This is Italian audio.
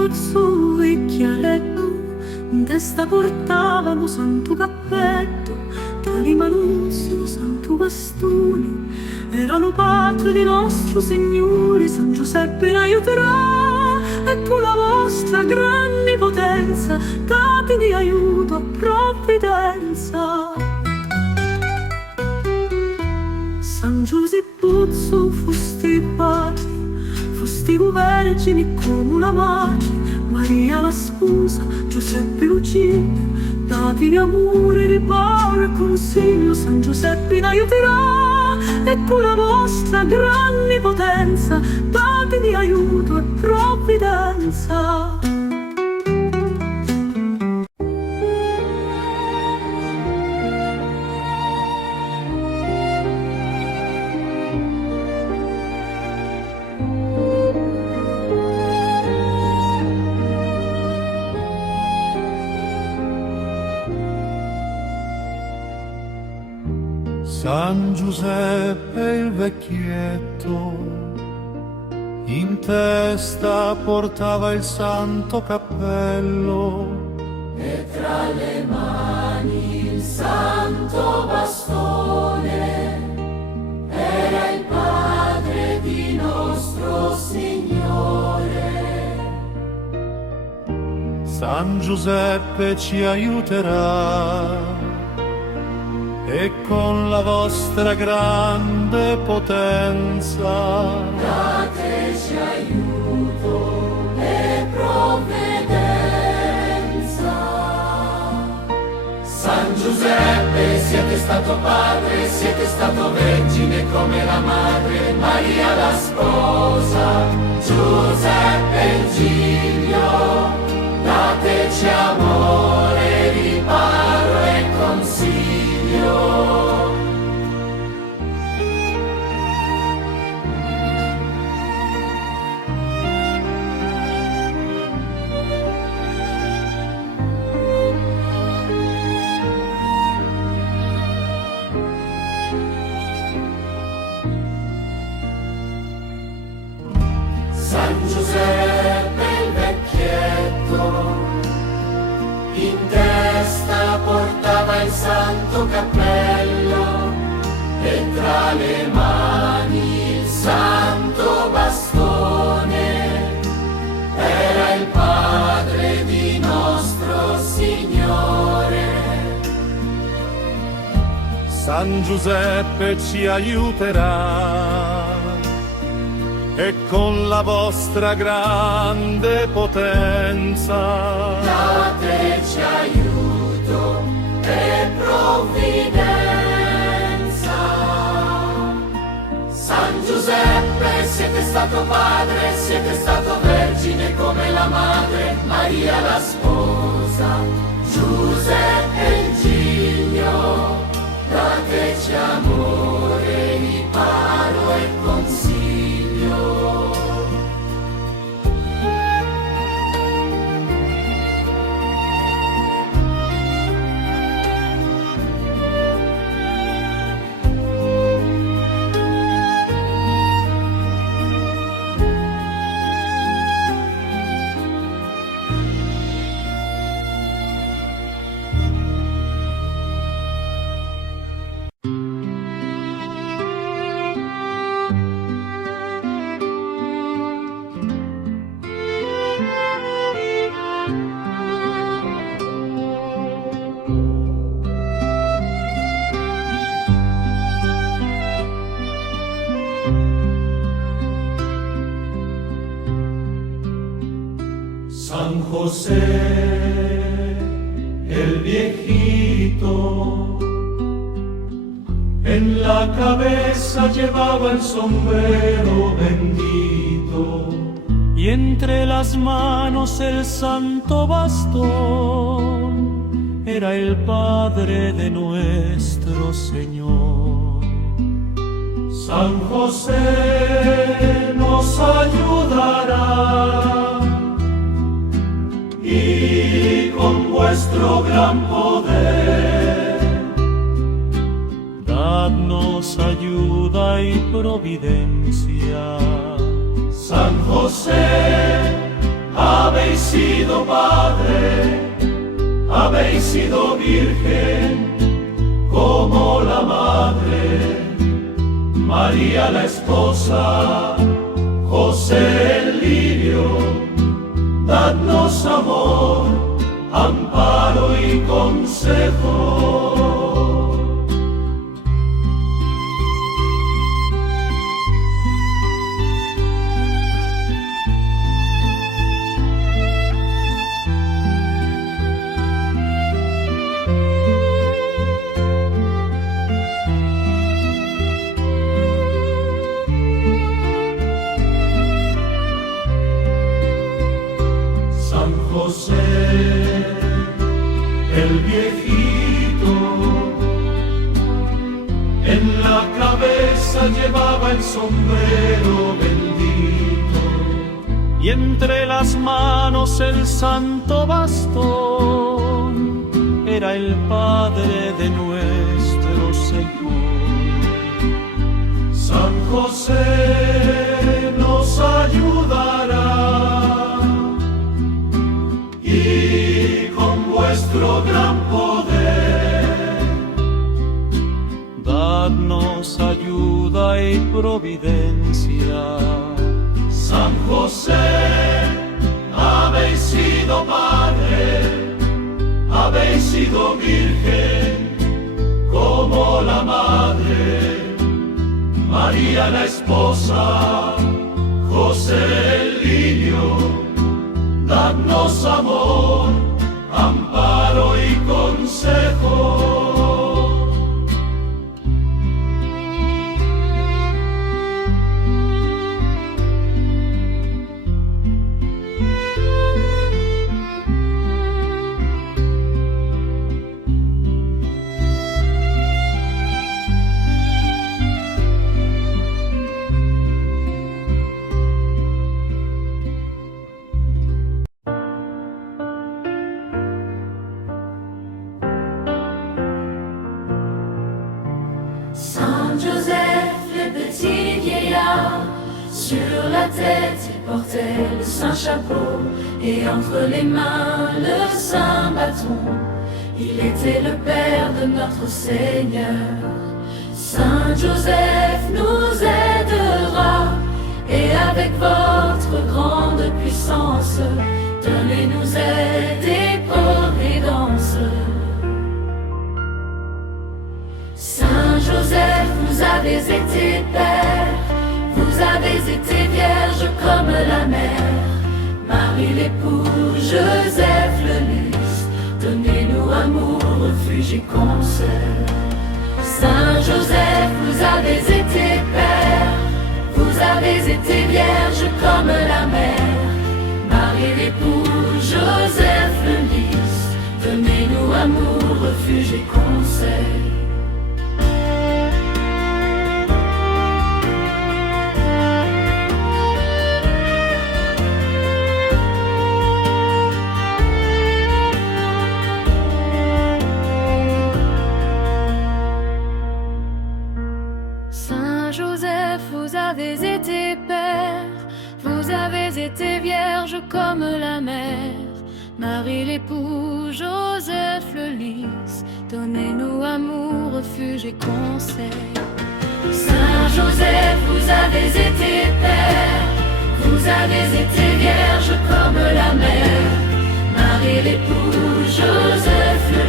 pozzo vecchiaretto, in testa portavano santo cappello, tali manuzzo, santo bastone, erano patri di nostro Signore. San Giuseppe ne aiuterà, e con la vostra grande potenza datemi aiuto a provvidenza. San Giuseppuzzo fusti padre, fusti vergini come una madre, Maria la sposa, Giuseppe Lucia, datemi amore, riparo e consiglio. San Giuseppe ne aiuterà, e con la vostra grande potenza datemi aiuto e provvidenza. San Giuseppe il vecchietto, in testa portava il santo cappello, e tra le mani il santo bastone, era il padre di nostro Signore. San Giuseppe ci aiuterà, e con la vostra grande potenza dateci aiuto e provvidenza. San Giuseppe, siete stato padre, siete stato vergine come la madre, Maria la sposa, Giuseppe il giglio, dateci amore, riparo e consiglio. San Giuseppe il vecchietto, in testa portava il santo cappello, e tra le mani il santo bastone, era il padre di nostro Signore. San Giuseppe ci aiuterà, e con la vostra grande potenza dateci aiuto e provvidenza. San Giuseppe, siete stato padre, siete stato vergine come la madre, Maria la sposa, Giuseppe il giglio, dateci amore, riparo e consiglio. San José, el viejito, en la cabeza llevaba el sombrero bendito, y entre las manos el santo bastón, era el Padre de nuestro Señor. San José nos ayudará, y con vuestro gran poder dadnos ayuda y providencia. San José, habéis sido padre, habéis sido virgen, como la madre, María la esposa, José el lirio, dadnos amor, amparo y consejo. San José, el viejito, en la cabeza llevaba el sombrero bendito, y entre las manos el santo bastón, era el Padre de nuestro Señor. San José nos ayudará, y con vuestro gran poder dadnos ayuda y providencia. San José, habéis sido padre, habéis sido virgen, como la madre, María la esposa, José el lirio, dadnos amor, amparo y consejo. Saint Joseph, le petit vieillard, sur la tête il portait le saint chapeau, et entre les mains le saint bâton. Il était le Père de notre Seigneur. Saint Joseph nous aidera, et avec votre grande puissance, donnez-nous aide et providence. Saint Joseph, vous avez été père, vous avez été vierge comme la mère. Marie l'époux, Joseph le lys, donnez-nous amour, refuge et conseil. Saint Joseph, vous avez été père, vous avez été vierge comme la mère. Marie l'époux, Joseph le lys, donnez-nous amour, refuge et conseil. Saint Joseph, vous avez été père, vous avez été vierge comme la mère. Marie l'époux, Joseph le lys, donnez-nous amour, refuge et conseil. Saint Joseph, vous avez été père, vous avez été vierge comme la mère. Marie l'époux, Joseph le